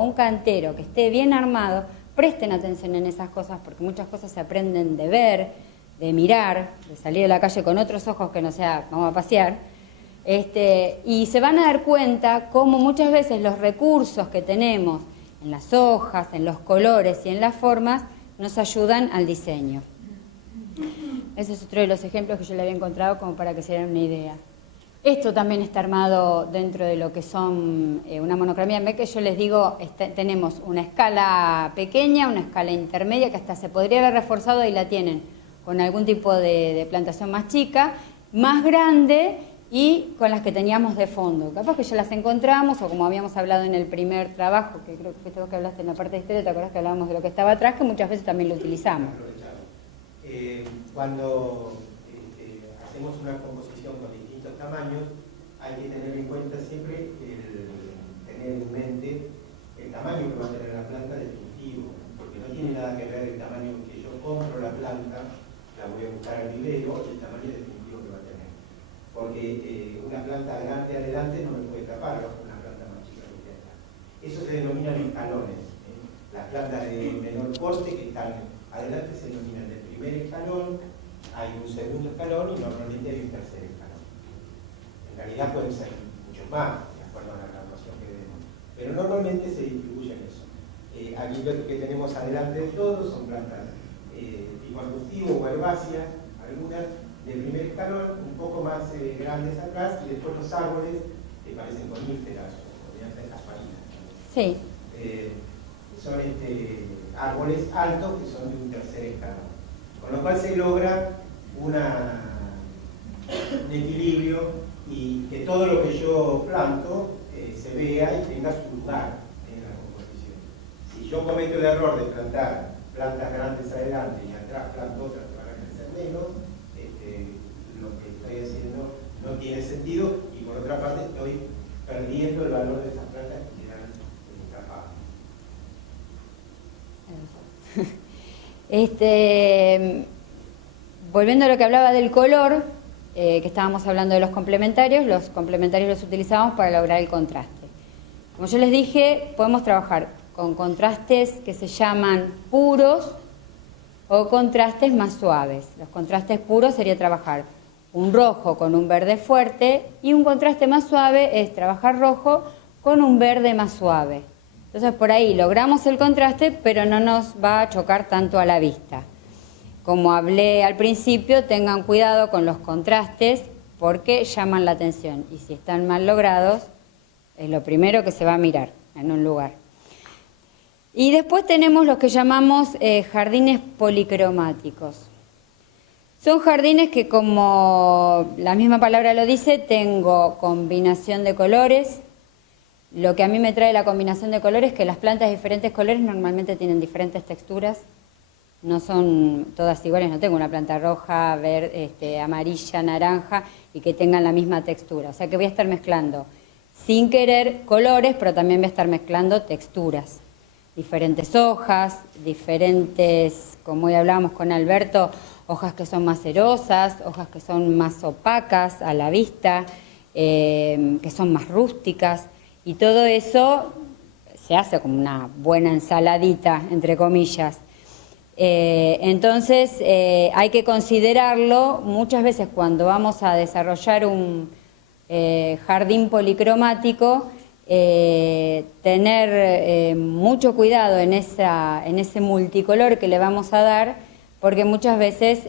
un cantero que esté bien armado, presten atención en esas cosas, porque muchas cosas se aprenden de ver, de mirar, de salir a la calle con otros ojos que no sea vamos a pasear, y se van a dar cuenta cómo muchas veces los recursos que tenemos en las hojas, en los colores y en las formas nos ayudan al diseño. Ese es otro de los ejemplos que yo le había encontrado como para que se den una idea. Esto también está armado dentro de lo que son una monocromía. Ve que yo les digo, tenemos una escala pequeña, una escala intermedia, que hasta se podría haber reforzado y la tienen con algún tipo de plantación más chica, más grande y con las que teníamos de fondo. Capaz que ya las encontramos, o como habíamos hablado en el primer trabajo, que creo que fuiste vos que hablaste en la parte de historia, ¿te acordás que hablábamos de lo que estaba atrás? Que muchas veces también lo utilizamos. Cuando hacemos una composición con distintos tamaños, hay que tener en cuenta siempre tener en mente el tamaño que va a tener la planta definitivo, porque no tiene nada que ver el tamaño que yo compro la planta, la voy a buscar al vivero, y el tamaño definitivo que va a tener. Porque una planta grande adelante no me puede tapar una planta más chica que está atrás. Eso se denominan escalones. Las plantas de menor porte que están adelante se denominan el primer escalón, hay un segundo escalón y normalmente hay un tercer escalón. En realidad pueden ser muchos más, de acuerdo a la graduación que vemos, pero normalmente se distribuyen eso. Aquí lo que tenemos adelante de todo son plantas tipo arbustivo o herbáceas, algunas del primer escalón, un poco más grandes atrás, y después los árboles que parecen coníferas o podrían ser casparinas. Sí. Son árboles altos que son de un tercer escalón. Con lo cual se logra un equilibrio y que todo lo que yo planto se vea y tenga su lugar en la composición. Si yo cometo el error de plantar plantas grandes adelante y atrás planto otras que van a crecer menos, lo que estoy haciendo no tiene sentido y por otra parte estoy perdiendo el valor de esas plantas que quedan tapadas. Volviendo a lo que hablaba del color, que estábamos hablando de los complementarios los utilizamos para lograr el contraste. Como yo les dije, podemos trabajar con contrastes que se llaman puros o contrastes más suaves. Los contrastes puros sería trabajar un rojo con un verde fuerte y un contraste más suave es trabajar rojo con un verde más suave. Entonces por ahí logramos el contraste, pero no nos va a chocar tanto a la vista. Como hablé al principio, tengan cuidado con los contrastes porque llaman la atención y si están mal logrados es lo primero que se va a mirar en un lugar. Y después tenemos los que llamamos jardines policromáticos. Son jardines que, como la misma palabra lo dice, tengo combinación de colores. Lo que a mí me trae la combinación de colores es que las plantas de diferentes colores normalmente tienen diferentes texturas. No son todas iguales, no tengo una planta roja, verde, amarilla, naranja y que tengan la misma textura. O sea que voy a estar mezclando sin querer colores, pero también voy a estar mezclando texturas. Diferentes hojas, diferentes, como hoy hablábamos con Alberto, hojas que son más cerosas, hojas que son más opacas a la vista, que son más rústicas. Y todo eso se hace como una buena ensaladita, entre comillas. Entonces hay que considerarlo muchas veces cuando vamos a desarrollar un jardín policromático, tener mucho cuidado en ese multicolor que le vamos a dar, porque muchas veces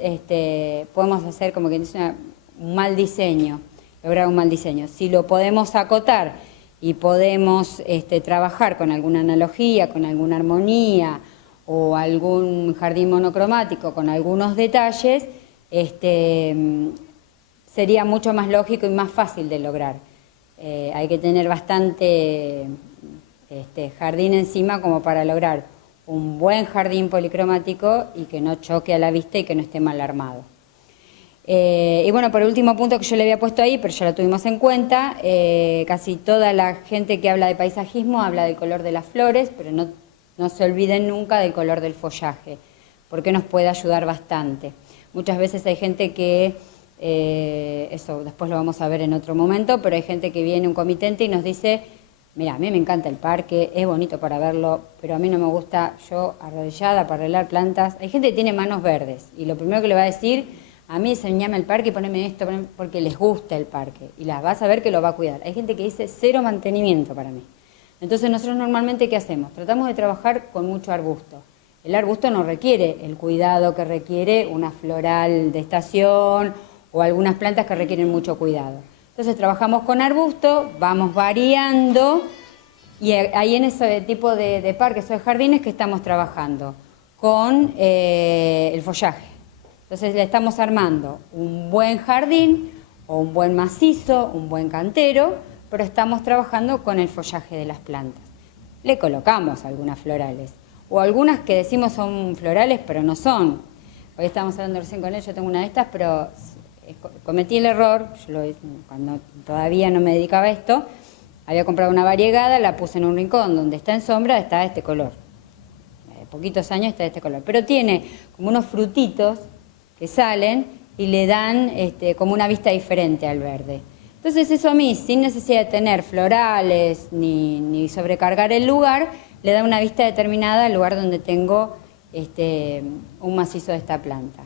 podemos hacer como que dice un mal diseño, lograr un mal diseño. Si lo podemos acotar y podemos trabajar con alguna analogía, con alguna armonía, o algún jardín monocromático con algunos detalles, sería mucho más lógico y más fácil de lograr. Hay que tener bastante jardín encima como para lograr un buen jardín policromático y que no choque a la vista y que no esté mal armado. Y bueno, por el último punto que yo le había puesto ahí, pero ya lo tuvimos en cuenta, casi toda la gente que habla de paisajismo habla del color de las flores, pero no se olviden nunca del color del follaje, porque nos puede ayudar bastante. Muchas veces hay gente que, eso después lo vamos a ver en otro momento, pero hay gente que viene un comitente y nos dice, Mira, a mí me encanta el parque, es bonito para verlo, pero a mí no me gusta yo arrodillada para arreglar plantas. Hay gente que tiene manos verdes y lo primero que le va a decir, a mí enseñame el parque y poneme esto, porque les gusta el parque y las vas a ver que lo va a cuidar. Hay gente que dice cero mantenimiento para mí. Entonces nosotros normalmente, ¿qué hacemos? Tratamos de trabajar con mucho arbusto. El arbusto no requiere el cuidado que requiere una floral de estación o algunas plantas que requieren mucho cuidado. Entonces trabajamos con arbusto, vamos variando y ahí en ese tipo de parques o de jardines que estamos trabajando con el follaje. Entonces le estamos armando un buen jardín o un buen macizo, un buen cantero, pero estamos trabajando con el follaje de las plantas. Le colocamos algunas florales o algunas que decimos son florales pero no son. Hoy estábamos hablando recién con él, yo tengo una de estas, pero cometí el error, cuando todavía no me dedicaba a esto, había comprado una variegada, la puse en un rincón donde está en sombra, está de este color. Poquitos años está de este color, pero tiene como unos frutitos que salen y le dan como una vista diferente al verde. Entonces eso a mí, sin necesidad de tener florales ni sobrecargar el lugar, le da una vista determinada al lugar donde tengo un macizo de esta planta.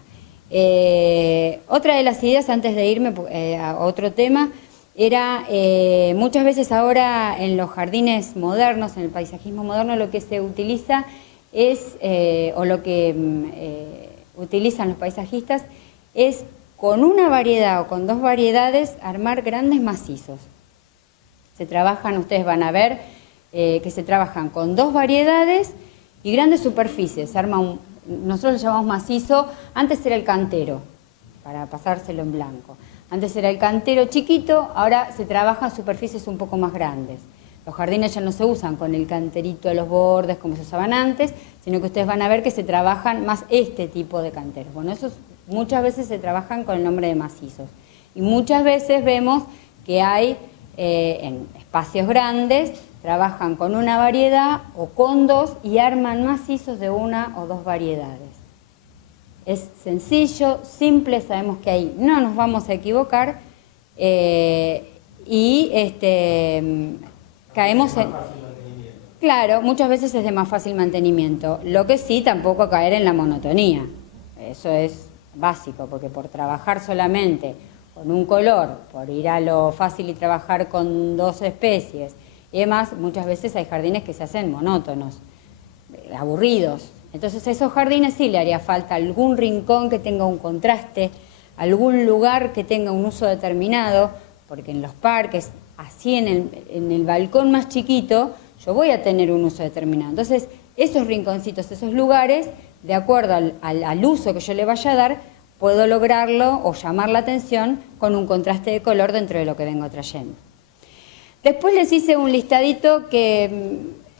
Otra de las ideas, antes de irme a otro tema, era muchas veces ahora en los jardines modernos, en el paisajismo moderno, lo que se utiliza es, o lo que utilizan los paisajistas, es con una variedad o con dos variedades armar grandes macizos. Se trabajan, ustedes van a ver que se trabajan con dos variedades y grandes superficies. Se arma nosotros le llamamos macizo, antes era el cantero, para pasárselo en blanco. Antes era el cantero chiquito, ahora se trabajan superficies un poco más grandes. Los jardines ya no se usan con el canterito a los bordes como se usaban antes, sino que ustedes van a ver que se trabajan más este tipo de canteros. Bueno, esos muchas veces se trabajan con el nombre de macizos. Y muchas veces vemos que hay en espacios grandes, trabajan con una variedad o con dos y arman macizos de una o dos variedades. Es sencillo, simple, sabemos que ahí no nos vamos a equivocar caemos en... Claro, muchas veces es de más fácil mantenimiento. Lo que sí, tampoco caer en la monotonía. Eso es básico, porque por trabajar solamente con un color, por ir a lo fácil y trabajar con dos especies y demás, muchas veces hay jardines que se hacen monótonos, aburridos. Entonces a esos jardines sí le haría falta algún rincón que tenga un contraste, algún lugar que tenga un uso determinado, porque en los parques, así en el balcón más chiquito, yo voy a tener un uso determinado. Entonces esos rinconcitos, esos lugares, de acuerdo al uso que yo le vaya a dar, puedo lograrlo o llamar la atención con un contraste de color dentro de lo que vengo trayendo. Después les hice un listadito que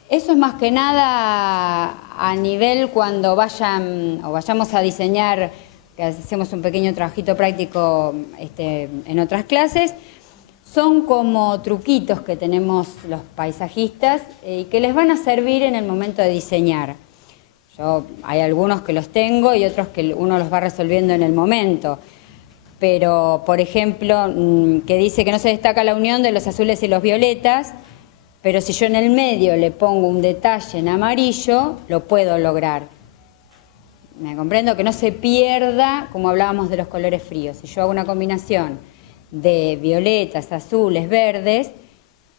eso es más que nada a nivel cuando vayan o vayamos a diseñar, que hacemos un pequeño trabajito práctico en otras clases, son como truquitos que tenemos los paisajistas y que les van a servir en el momento de diseñar. Hay algunos que los tengo y otros que uno los va resolviendo en el momento. Pero, por ejemplo, que dice que no se destaca la unión de los azules y los violetas, pero si yo en el medio le pongo un detalle en amarillo, lo puedo lograr. Me comprendo que no se pierda, como hablábamos de los colores fríos. Si yo hago una combinación de violetas, azules, verdes,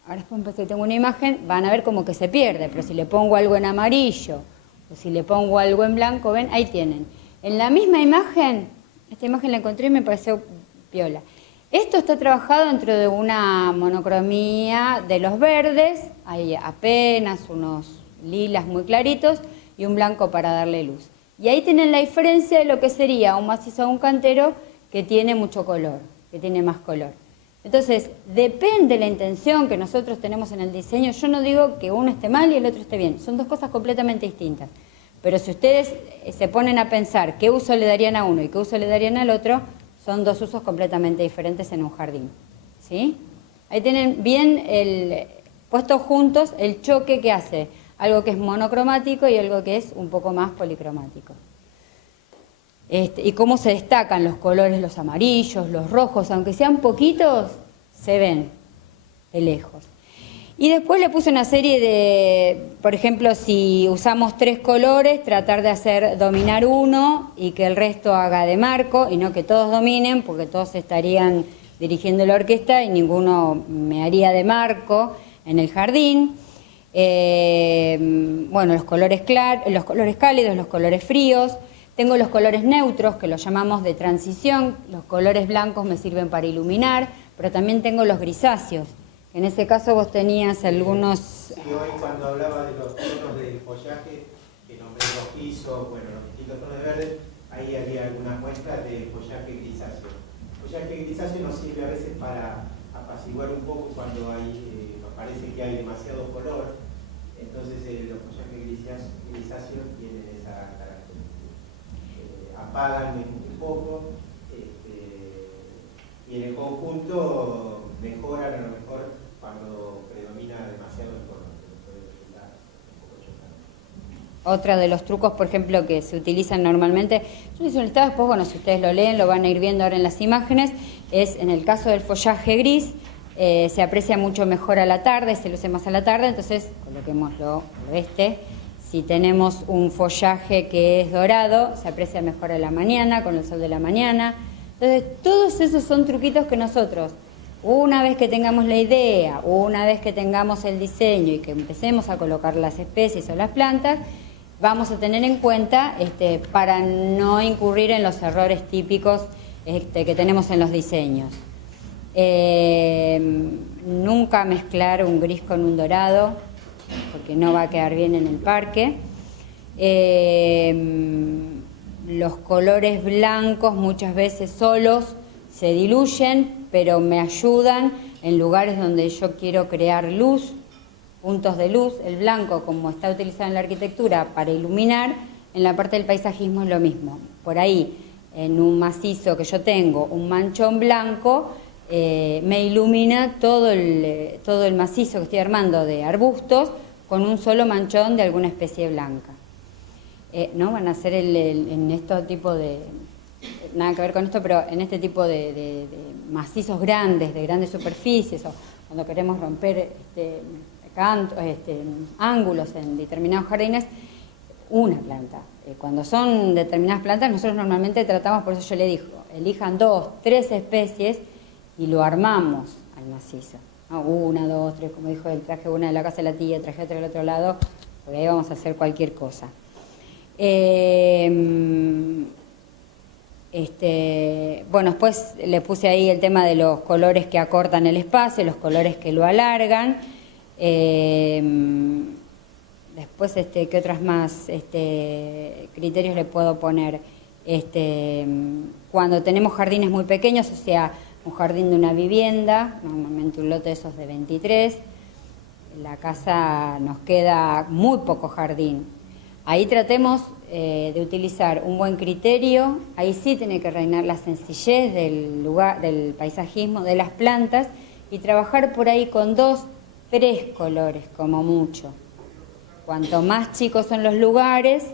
ahora después que tengo una imagen, van a ver como que se pierde, pero si le pongo algo en amarillo o si le pongo algo en blanco, ven, ahí tienen. En la misma imagen, esta imagen la encontré y me pareció piola. Esto está trabajado dentro de una monocromía de los verdes, hay apenas unos lilas muy claritos y un blanco para darle luz. Y ahí tienen la diferencia de lo que sería un macizo o un cantero que tiene mucho color, que tiene más color. Entonces, depende de la intención que nosotros tenemos en el diseño. Yo no digo que uno esté mal y el otro esté bien, son dos cosas completamente distintas. Pero si ustedes se ponen a pensar qué uso le darían a uno y qué uso le darían al otro, son dos usos completamente diferentes en un jardín. ¿Sí? Ahí tienen bien puestos juntos el choque que hace algo que es monocromático y algo que es un poco más policromático. Y cómo se destacan los colores, los amarillos, los rojos, aunque sean poquitos, se ven de lejos. Y después le puse una serie de, por ejemplo, si usamos 3 colores, tratar de hacer dominar uno y que el resto haga de marco, y no que todos dominen, porque todos estarían dirigiendo la orquesta y ninguno me haría de marco en el jardín. Bueno, los colores cálidos, los colores fríos. Tengo los colores neutros, que los llamamos de transición. Los colores blancos me sirven para iluminar, pero también tengo los grisáceos. En ese caso vos tenías algunos... Sí, hoy cuando hablaba de los tonos del follaje, que nombré rojizo, bueno, los distintos tonos de verde, ahí había algunas muestras de follaje grisáceo. El follaje grisáceo nos sirve a veces para apaciguar un poco cuando nos parece que hay demasiado color. Entonces los follajes grisáceos tienen esa característica. Apagan un poco y en el conjunto mejoran a lo mejor cuando predomina demasiado el color, que puede resultar un poco chocante. Otra de los trucos, por ejemplo, que se utilizan normalmente, yo les he listado después, bueno, si ustedes lo leen, lo van a ir viendo ahora en las imágenes, es en el caso del follaje gris, se aprecia mucho mejor a la tarde, se luce más a la tarde, entonces coloquémoslo oeste. Si tenemos un follaje que es dorado, se aprecia mejor a la mañana, con el sol de la mañana. Entonces, todos esos son truquitos que nosotros, una vez que tengamos la idea, una vez que tengamos el diseño y que empecemos a colocar las especies o las plantas, vamos a tener en cuenta para no incurrir en los errores típicos que tenemos en los diseños. Nunca mezclar un gris con un dorado, porque no va a quedar bien en el parque. Los colores blancos muchas veces solos se diluyen, pero me ayudan en lugares donde yo quiero crear luz, puntos de luz. El blanco, como está utilizado en la arquitectura para iluminar, en la parte del paisajismo es lo mismo. Por ahí, en un macizo que yo tengo, un manchón blanco, me ilumina todo el macizo que estoy armando de arbustos con un solo manchón de alguna especie blanca. No van a ser en este tipo de, nada que ver con esto, pero en este tipo de macizos grandes, de grandes superficies, o cuando queremos romper ángulos en determinados jardines, una planta. Cuando son determinadas plantas, nosotros normalmente tratamos, por eso yo le digo, elijan 2, 3 especies y lo armamos al macizo. ¿No? 1, 2, 3, como dijo él, traje una de la casa de la tía, traje otra del otro lado, porque ahí vamos a hacer cualquier cosa. Bueno, después le puse ahí el tema de los colores que acortan el espacio, los colores que lo alargan. Después, ¿qué otras más criterios le puedo poner? Cuando tenemos jardines muy pequeños, o sea, un jardín de una vivienda, normalmente un lote de esos de 23, la casa nos queda muy poco jardín. Ahí tratemos de utilizar un buen criterio, ahí sí tiene que reinar la sencillez del lugar, del paisajismo, de las plantas, y trabajar por ahí con 2, 3 colores como mucho. Cuanto más chicos son los lugares,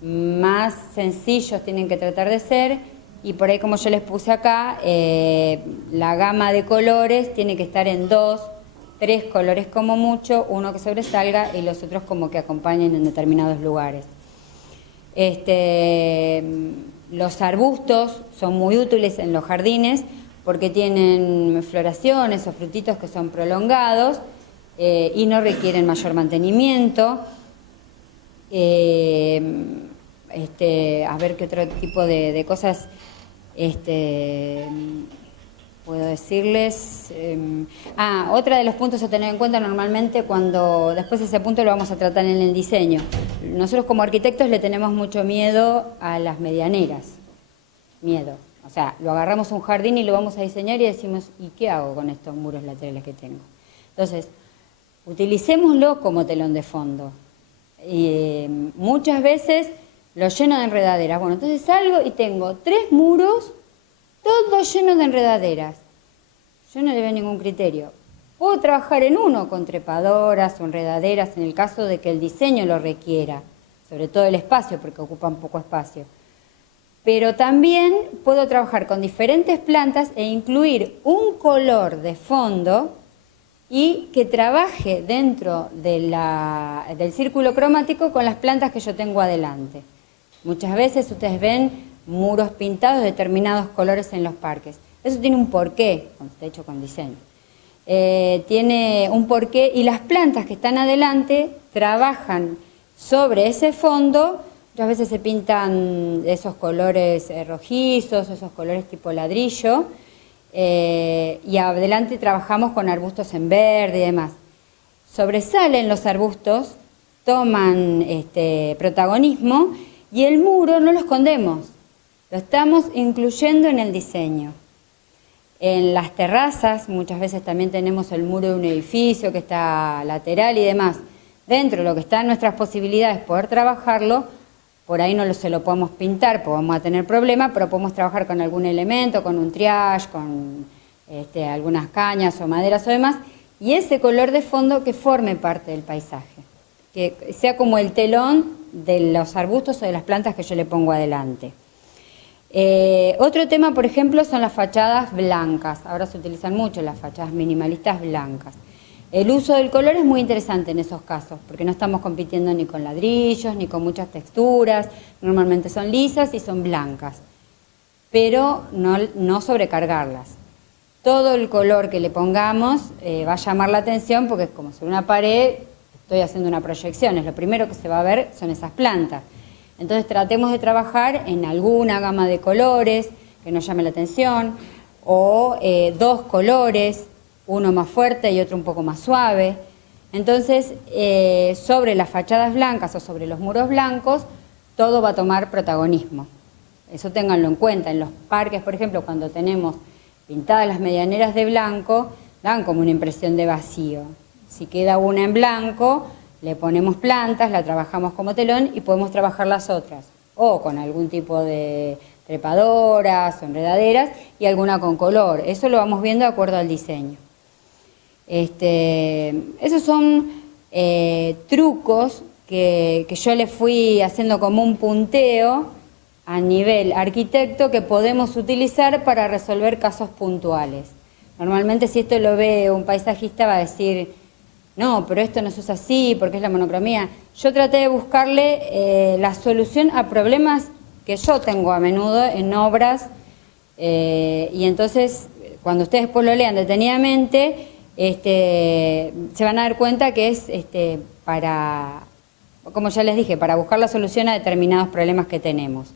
más sencillos tienen que tratar de ser, y por ahí, como yo les puse acá, la gama de colores tiene que estar en 2, 3 colores como mucho, uno que sobresalga y los otros como que acompañen en determinados lugares. Los arbustos son muy útiles en los jardines porque tienen floraciones o frutitos que son prolongados y no requieren mayor mantenimiento. A ver qué otro tipo de cosas puedo decirles. Otra de los puntos a tener en cuenta normalmente cuando, después ese punto lo vamos a tratar en el diseño. Nosotros como arquitectos le tenemos mucho miedo a las medianeras. Miedo. O sea, lo agarramos un jardín y lo vamos a diseñar y decimos, ¿y qué hago con estos muros laterales que tengo? Entonces, utilicémoslo como telón de fondo. Muchas veces lo lleno de enredaderas. Bueno, entonces salgo y tengo 3 muros, todos llenos de enredaderas. Yo no le veo ningún criterio. Puedo trabajar en uno con trepadoras o enredaderas en el caso de que el diseño lo requiera, sobre todo el espacio, porque ocupan poco espacio. Pero también puedo trabajar con diferentes plantas e incluir un color de fondo y que trabaje dentro del círculo cromático con las plantas que yo tengo adelante. Muchas veces ustedes ven muros pintados de determinados colores en los parques. Eso tiene un porqué, de hecho con diseño. Tiene un porqué y las plantas que están adelante trabajan sobre ese fondo. Muchas veces se pintan esos colores rojizos, esos colores tipo ladrillo, y adelante trabajamos con arbustos en verde y demás. Sobresalen los arbustos, toman protagonismo y el muro no lo escondemos, lo estamos incluyendo en el diseño. En las terrazas muchas veces también tenemos el muro de un edificio que está lateral y demás. Dentro de lo que está en nuestras posibilidades poder trabajarlo, por ahí no se lo podemos pintar, porque vamos a tener problemas, pero podemos trabajar con algún elemento, con un triage, con algunas cañas o maderas o demás, y ese color de fondo que forme parte del paisaje, que sea como el telón de los arbustos o de las plantas que yo le pongo adelante. Otro tema, por ejemplo, son las fachadas blancas. Ahora se utilizan mucho las fachadas minimalistas blancas. El uso del color es muy interesante en esos casos, porque no estamos compitiendo ni con ladrillos, ni con muchas texturas. Normalmente son lisas y son blancas, pero no sobrecargarlas. Todo el color que le pongamos va a llamar la atención, porque es como sobre una pared, estoy haciendo una proyección, es lo primero que se va a ver son esas plantas. Entonces tratemos de trabajar en alguna gama de colores que nos llame la atención, o dos colores, uno más fuerte y otro un poco más suave. Entonces, sobre las fachadas blancas o sobre los muros blancos, todo va a tomar protagonismo. Eso ténganlo en cuenta. En los parques, por ejemplo, cuando tenemos pintadas las medianeras de blanco, dan como una impresión de vacío. Si queda una en blanco, le ponemos plantas, la trabajamos como telón y podemos trabajar las otras. O con algún tipo de trepadoras o enredaderas y alguna con color. Eso lo vamos viendo de acuerdo al diseño. Esos son trucos que yo le fui haciendo como un punteo a nivel arquitecto que podemos utilizar para resolver casos puntuales. Normalmente si esto lo ve un paisajista va a decir, no, pero esto no se usa así porque es la monocromía. Yo traté de buscarle la solución a problemas que yo tengo a menudo en obras y entonces cuando ustedes después lo lean detenidamente se van a dar cuenta que es para, como ya les dije, para buscar la solución a determinados problemas que tenemos.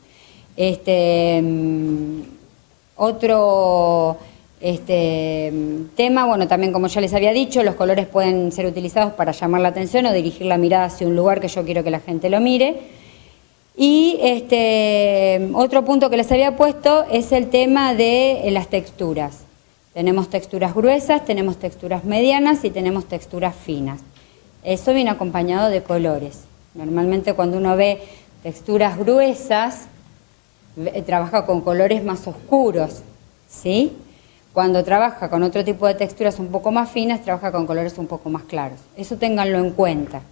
Otro tema, bueno, también como ya les había dicho, los colores pueden ser utilizados para llamar la atención o dirigir la mirada hacia un lugar que yo quiero que la gente lo mire. Y otro punto que les había puesto es el tema de las texturas. Tenemos texturas gruesas, tenemos texturas medianas y tenemos texturas finas. Eso viene acompañado de colores. Normalmente cuando uno ve texturas gruesas, trabaja con colores más oscuros, ¿sí? Cuando trabaja con otro tipo de texturas un poco más finas, trabaja con colores un poco más claros. Eso ténganlo en cuenta,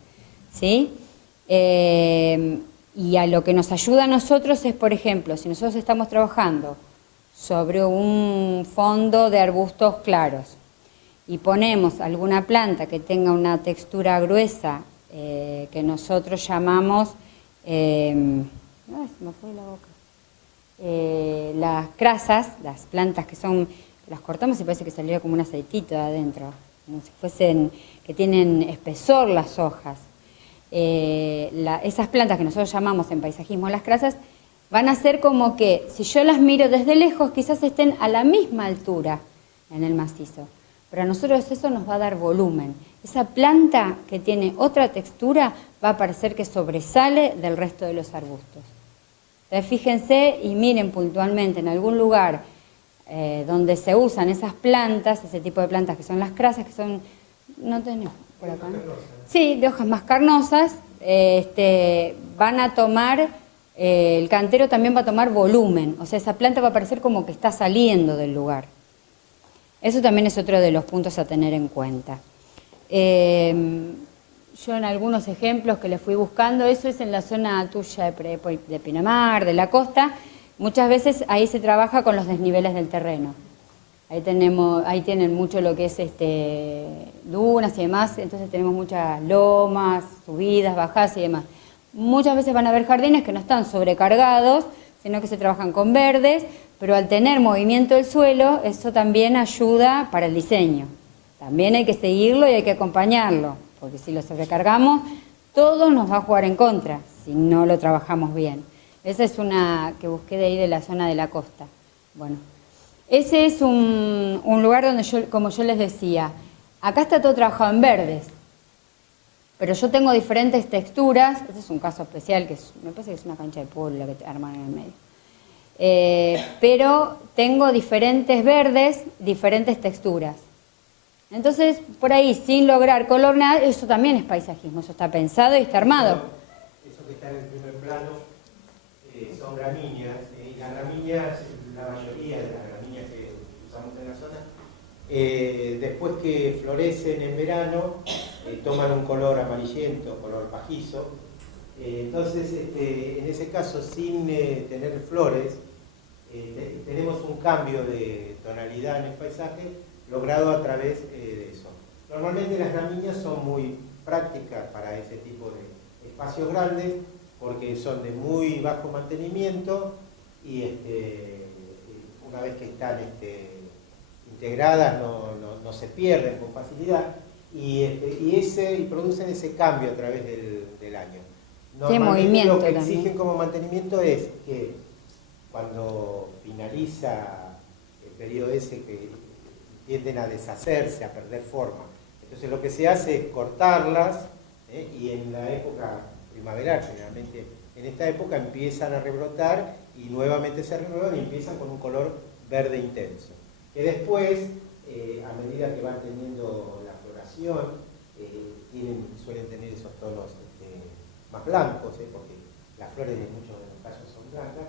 ¿sí? Y a lo que nos ayuda a nosotros es, por ejemplo, si nosotros estamos trabajando sobre un fondo de arbustos claros y ponemos alguna planta que tenga una textura gruesa que nosotros llamamos, se me fue la boca, las crasas, las plantas que son, las cortamos y parece que saliera como un aceitito de adentro, como si fuesen, que tienen espesor las hojas. Esas plantas que nosotros llamamos en paisajismo las crasas, van a ser como que, si yo las miro desde lejos, quizás estén a la misma altura en el macizo. Pero a nosotros eso nos va a dar volumen. Esa planta que tiene otra textura va a parecer que sobresale del resto de los arbustos. Entonces fíjense y miren puntualmente en algún lugar donde se usan esas plantas, ese tipo de plantas que son las crasas, que son, no tenemos por acá, ¿no? Sí, de hojas más carnosas, van a tomar... el cantero también va a tomar volumen, o sea, esa planta va a parecer como que está saliendo del lugar. Eso también es otro de los puntos a tener en cuenta. Yo en algunos ejemplos que les fui buscando, eso es en la zona tuya de Pinamar, de la costa, muchas veces ahí se trabaja con los desniveles del terreno. ahí tienen mucho lo que es dunas y demás, entonces tenemos muchas lomas, subidas, bajadas y demás. Muchas veces van a haber jardines que no están sobrecargados, sino que se trabajan con verdes, pero al tener movimiento del suelo, eso también ayuda para el diseño. También hay que seguirlo y hay que acompañarlo, porque si lo sobrecargamos, todo nos va a jugar en contra, si no lo trabajamos bien. Esa es una que busqué de ahí de la zona de la costa. Bueno, ese es un lugar donde yo, como yo les decía, acá está todo trabajado en verdes, pero yo tengo diferentes texturas. Este es un caso especial, que me parece que es una cancha de polo la que te arman en el medio. Pero tengo diferentes verdes, diferentes texturas. Entonces, por ahí, sin lograr color nada, eso también es paisajismo, eso está pensado y está armado. Eso que está en el primer plano son gramíneas, y las gramíneas, la mayoría de las gramíneas que usamos en la zona, después que florecen en verano, toman un color amarillento, color pajizo. Entonces, en ese caso, sin tener flores, tenemos un cambio de tonalidad en el paisaje logrado a través de eso. Normalmente las gramíneas son muy prácticas para ese tipo de espacios grandes porque son de muy bajo mantenimiento y una vez que están integradas no se pierden con facilidad y producen ese cambio a través del año. Normalmente lo que exigen como mantenimiento es que cuando finaliza el periodo ese que tienden a deshacerse, a perder forma. Entonces lo que se hace es cortarlas y en la época primaveral, generalmente en esta época empiezan a rebrotar y nuevamente se renuevan y empiezan con un color verde intenso. Que después, a medida que van teniendo la floración, suelen tener esos tonos más blancos, porque las flores en muchos de los casos son blancas.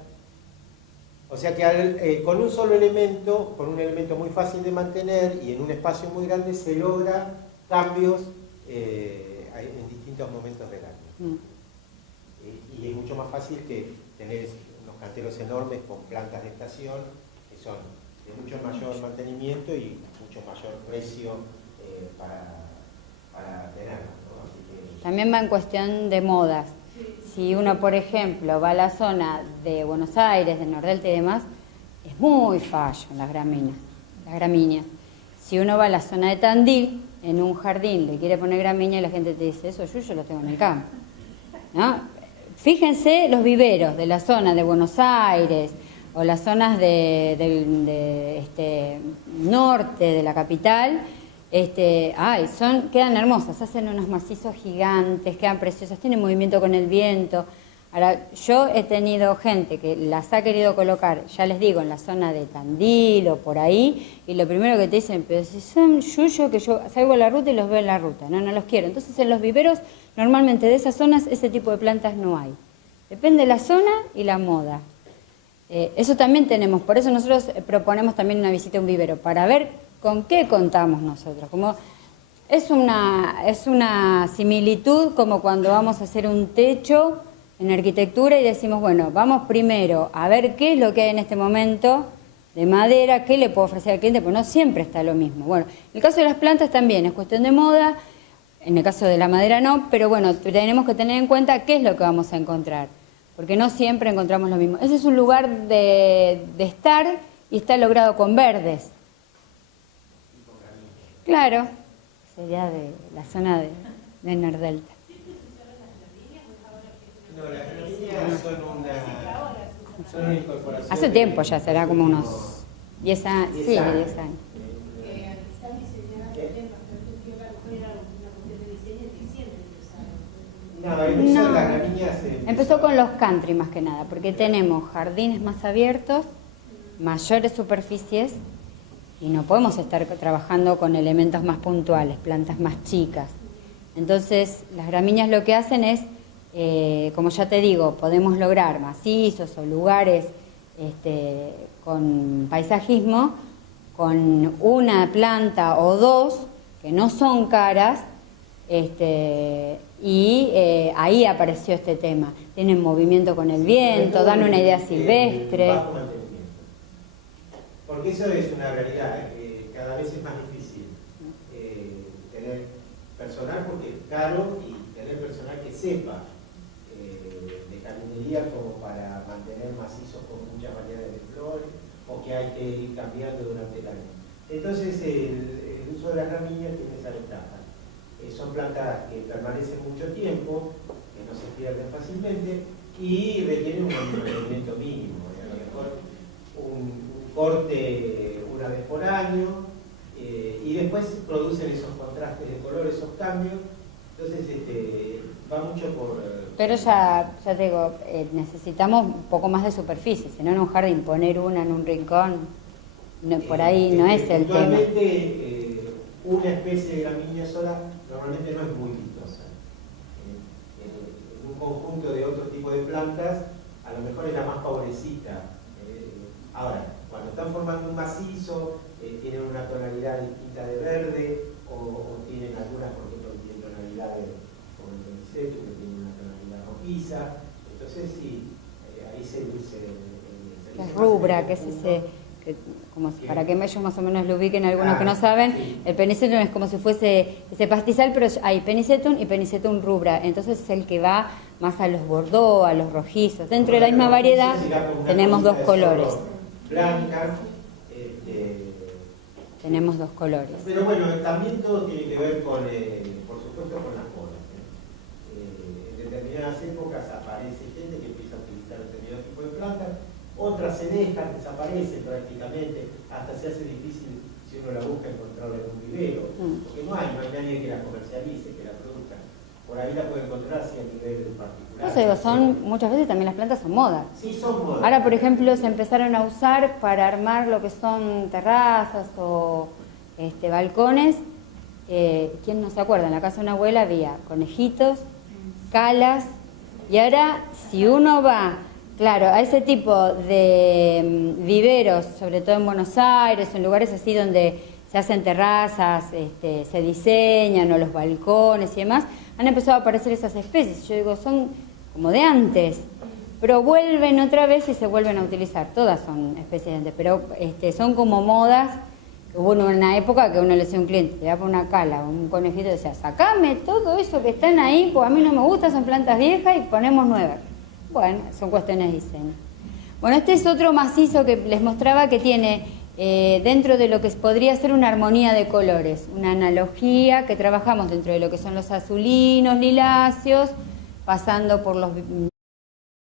O sea que con un solo elemento, con un elemento muy fácil de mantener y en un espacio muy grande, se logra cambios en distintos momentos del año. Y es mucho más fácil que tener unos canteros enormes con plantas de estación que son de mucho mayor mantenimiento y mucho mayor precio para tenerlos, ¿no? Así que... También va en cuestión de modas. Si uno, por ejemplo, va a la zona de Buenos Aires, de Nordelta y demás, es muy fashion las gramíneas. Si uno va a la zona de Tandil, en un jardín le quiere poner gramínea y la gente te dice, eso yo lo tengo en el campo, ¿no? Fíjense los viveros de la zona de Buenos Aires o las zonas norte de la capital, quedan hermosas, hacen unos macizos gigantes, quedan preciosas, tienen movimiento con el viento. Ahora, yo he tenido gente que las ha querido colocar, ya les digo, en la zona de Tandil o por ahí, y lo primero que te dicen, pero si son yuyos que yo salgo a la ruta y los veo en la ruta, no los quiero. Entonces en los viveros, normalmente de esas zonas, ese tipo de plantas no hay. Depende de la zona y la moda. Eso también tenemos, por eso nosotros proponemos también una visita a un vivero, para ver con qué contamos nosotros. Como es una similitud como cuando vamos a hacer un techo en arquitectura y decimos, bueno, vamos primero a ver qué es lo que hay en este momento de madera, qué le puedo ofrecer al cliente, porque no siempre está lo mismo. Bueno, en el caso de las plantas también es cuestión de moda, en el caso de la madera no, pero bueno, tenemos que tener en cuenta qué es lo que vamos a encontrar, porque no siempre encontramos lo mismo. Ese es un lugar de estar y está logrado con verdes. Claro, sería de la zona de Nordelta. No, las gramíneas son una incorporación. Hace tiempo ya, será como unos 10 años. Sí, 10 años. No, el uso de las gramíneas empezó con los country más que nada, porque tenemos jardines más abiertos, mayores superficies, y no podemos estar trabajando con elementos más puntuales, plantas más chicas. Entonces, las gramíneas lo que hacen es, como ya te digo, podemos lograr macizos o lugares con paisajismo, con una planta o dos, que no son caras, y ahí apareció este tema. Tienen movimiento con el viento, dan una idea silvestre. Porque eso es una realidad, cada vez es más difícil tener personal porque es caro y tener personal que sepa de jardinería como para mantener macizos con muchas variedades de flores o que hay que ir cambiando durante el año. Entonces el uso de las ramillas tiene esa ventaja. Son plantas que permanecen mucho tiempo, que no se pierden fácilmente y requieren un mantenimiento mínimo. A lo mejor un corte una vez por año y después producen esos contrastes de color, esos cambios. Entonces va mucho por... Pero ya te digo, necesitamos un poco más de superficie, si no en un jardín poner una en un rincón, no, por ahí no es el tema. Actualmente una especie de gramínea sola normalmente no es muy vistosa. En un conjunto de otro tipo de plantas a lo mejor es la más pobrecita. Ahora, cuando están formando un macizo, tienen una tonalidad distinta de verde o tienen algunas, por ejemplo, tienen tonalidades como el penicetum, que tiene una tonalidad rojiza. Entonces sí, ahí se luce la rubra, que es ese... como para que ellos más o menos lo ubiquen, algunos que no saben, sí. El penicetum es como si fuese ese pastizal, pero hay penicetum y penicetum rubra, entonces es el que va más a los bordeaux, a los rojizos. Dentro de la misma variedad tenemos dos colores. Blanca, tenemos dos colores. pero bueno, también todo tiene que ver con, por supuesto, con las modas. En determinadas épocas aparece gente que empieza a utilizar determinado tipo de plantas, otras se dejan, desaparecen prácticamente, hasta se hace difícil, si uno la busca, encontrarla en un vivero, porque no hay nadie que la comercialice, que la produzca. Por ahí la puede encontrar así a nivel particular. No sé, muchas veces también las plantas son modas. Sí, son modas. Ahora, por ejemplo, se empezaron a usar para armar lo que son terrazas o balcones. ¿Quién no se acuerda? En la casa de una abuela había conejitos, calas, y ahora si uno va... Claro, a ese tipo de viveros, sobre todo en Buenos Aires, en lugares así donde se hacen terrazas, se diseñan, o los balcones y demás, han empezado a aparecer esas especies. Yo digo, son como de antes, pero vuelven otra vez y se vuelven a utilizar. Todas son especies de antes, pero son como modas. Hubo una época que uno le decía a un cliente, le daba una cala o un conejito y decía, sacame todo eso que están ahí, pues a mí no me gusta, son plantas viejas y ponemos nuevas. Bueno, son cuestiones de diseño. Bueno, este es otro macizo que les mostraba que tiene dentro de lo que podría ser una armonía de colores, una analogía que trabajamos dentro de lo que son los azulinos, liláceos, pasando por los